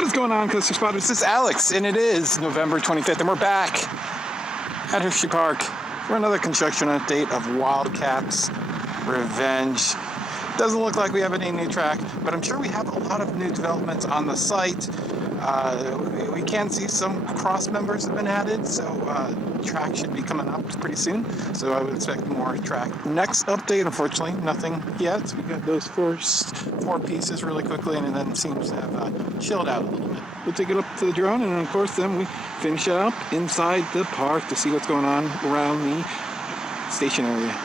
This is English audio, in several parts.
What is going on, Coaster Spotters? This is Alex, and it is November 25th, and we're back at Hersheypark for another construction update of Wildcat's Revenge. Doesn't look like we have any new track, but I'm sure we have a lot of new developments on the site. We can see some cross members have been added, so track should be coming up pretty soon. So I would expect more track. Next update, unfortunately, nothing yet. We got those first 4 pieces really quickly, and then it seems to have chilled out a little bit. We'll take it up to the drone, and of course, then we finish it up inside the park to see what's going on around the station area.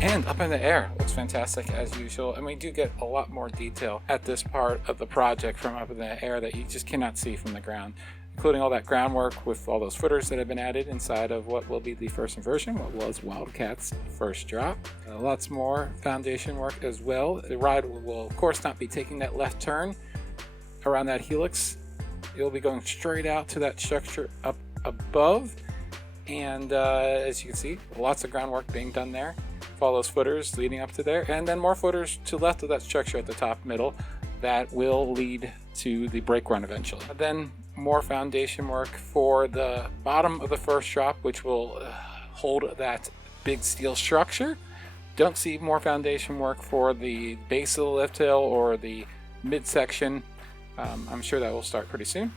And up in the air, looks fantastic as usual, and we do get a lot more detail at this part of the project from up in the air that you just cannot see from the ground, including all that groundwork with all those footers that have been added inside of what will be the first inversion, what was Wildcat's first drop. Lots more foundation work as well. The ride will of course not be taking that left turn around that helix. You'll be going straight out to that structure up above, and as you can see, lots of groundwork being done there. Follow those footers leading up to there, and then more footers to the left of that structure at the top middle that will lead to the brake run eventually. Then more foundation work for the bottom of the first drop, which will hold that big steel structure. Don't see more foundation work for the base of the lift hill or the midsection. I'm sure that will start pretty soon.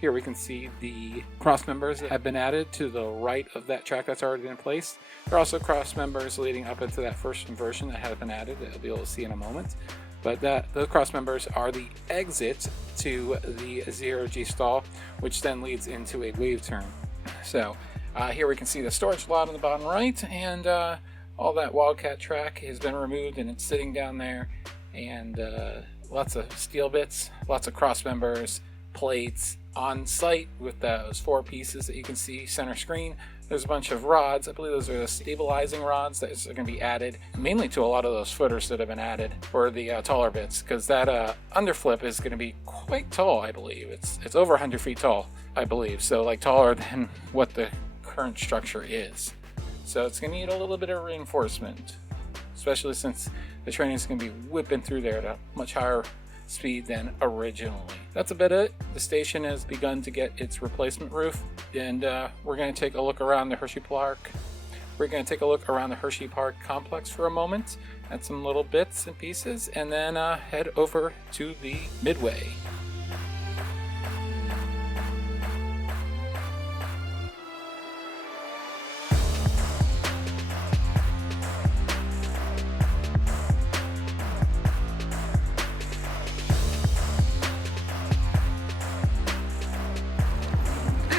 Here we can see the cross members that have been added to the right of that track that's already in place. There are also cross members leading up into that first inversion that have been added that you'll be able to see in a moment. But those cross members are the exit to the 0G stall, which then leads into a wave turn. So here we can see the storage lot on the bottom right, and all that Wildcat track has been removed and it's sitting down there, and lots of steel bits, lots of cross members, plates on site with those 4 pieces that you can see center screen. There's a bunch of rods. I believe those are the stabilizing rods that are going to be added mainly to a lot of those footers that have been added for the taller bits, because that underflip is going to be quite tall. I believe it's over 100 feet tall, I believe, so like taller than what the current structure is. So it's going to need a little bit of reinforcement, especially since the train is going to be whipping through there at a much higher speed than originally. That's about it. The station has begun to get its replacement roof, and we're going to take a look around the Hersheypark. We're going to take a look around the Hersheypark complex for a moment at some little bits and pieces, and then head over to the Midway.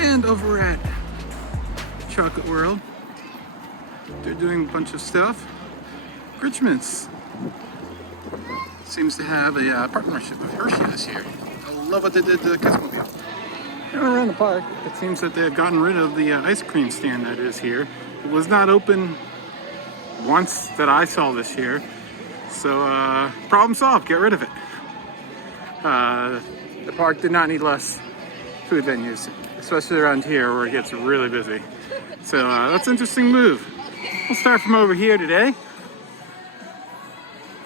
And over at Chocolate World, they're doing a bunch of stuff. Richmond's seems to have a partnership with Hershey this year. I love what they did to the Cosmobile. And around the park, it seems that they've gotten rid of the ice cream stand that is here. It was not open once that I saw this year, so problem solved, get rid of it. The park did not need less food venues, especially around here where it gets really busy. So that's an interesting move. We'll start from over here today.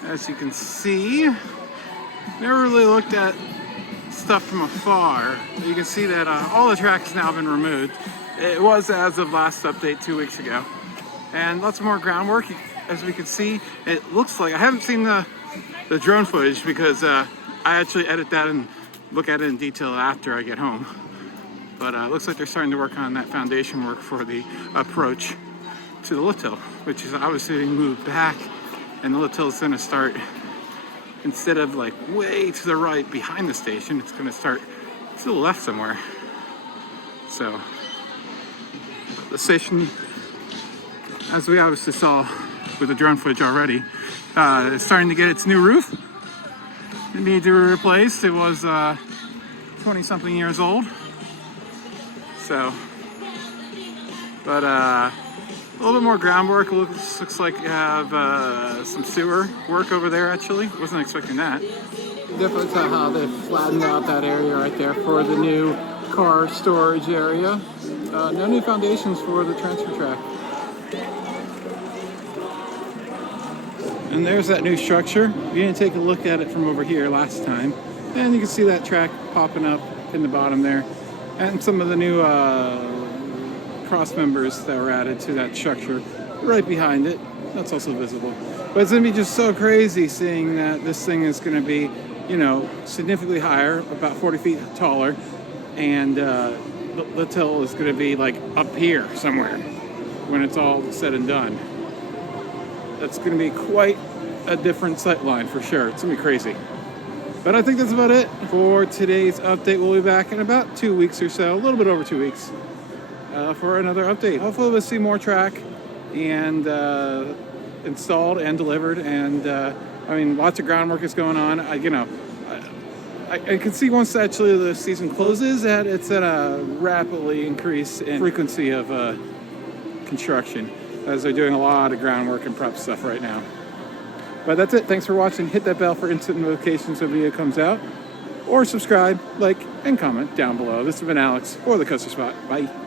As you can see, never really looked at stuff from afar. You can see that all the track has now been removed. It was as of last update 2 weeks ago. And lots more groundwork. As we can see, it looks like, I haven't seen the drone footage because I actually edit that and look at it in detail after I get home. But it looks like they're starting to work on that foundation work for the approach to the lift hill, which is obviously being moved back, and the lift hill is going to start, instead of like way to the right behind the station, it's going to start to the left somewhere. So the station, as we obviously saw with the drone footage already, is starting to get its new roof. It needed to be replaced. It was 20-something years old. So, but a little bit more groundwork. Looks like you have some sewer work over there actually. Wasn't expecting that. Definitely tell how they flattened out that area right there for the new car storage area. No new foundations for the transfer track. And there's that new structure. We're going to take a look at it from over here last time. And you can see that track popping up in the bottom there. And some of the new cross members that were added to that structure right behind it. That's also visible. But it's going to be just so crazy seeing that this thing is going to be, you know, significantly higher, about 40 feet taller. And the hill is going to be like up here somewhere when it's all said and done. That's going to be quite a different sight line for sure. It's going to be crazy. But I think that's about it for today's update. We'll be back in about 2 weeks or so, a little bit over 2 weeks, for another update. Hopefully we'll see more track and installed and delivered. And I mean, lots of groundwork is going on. I can see once actually the season closes that it's at a rapidly increase in frequency of construction, as they're doing a lot of groundwork and prep stuff right now. But that's it. Thanks for watching. Hit that bell for instant notifications when a video comes out. Or subscribe, like, and comment down below. This has been Alex for the Coaster Spot. Bye.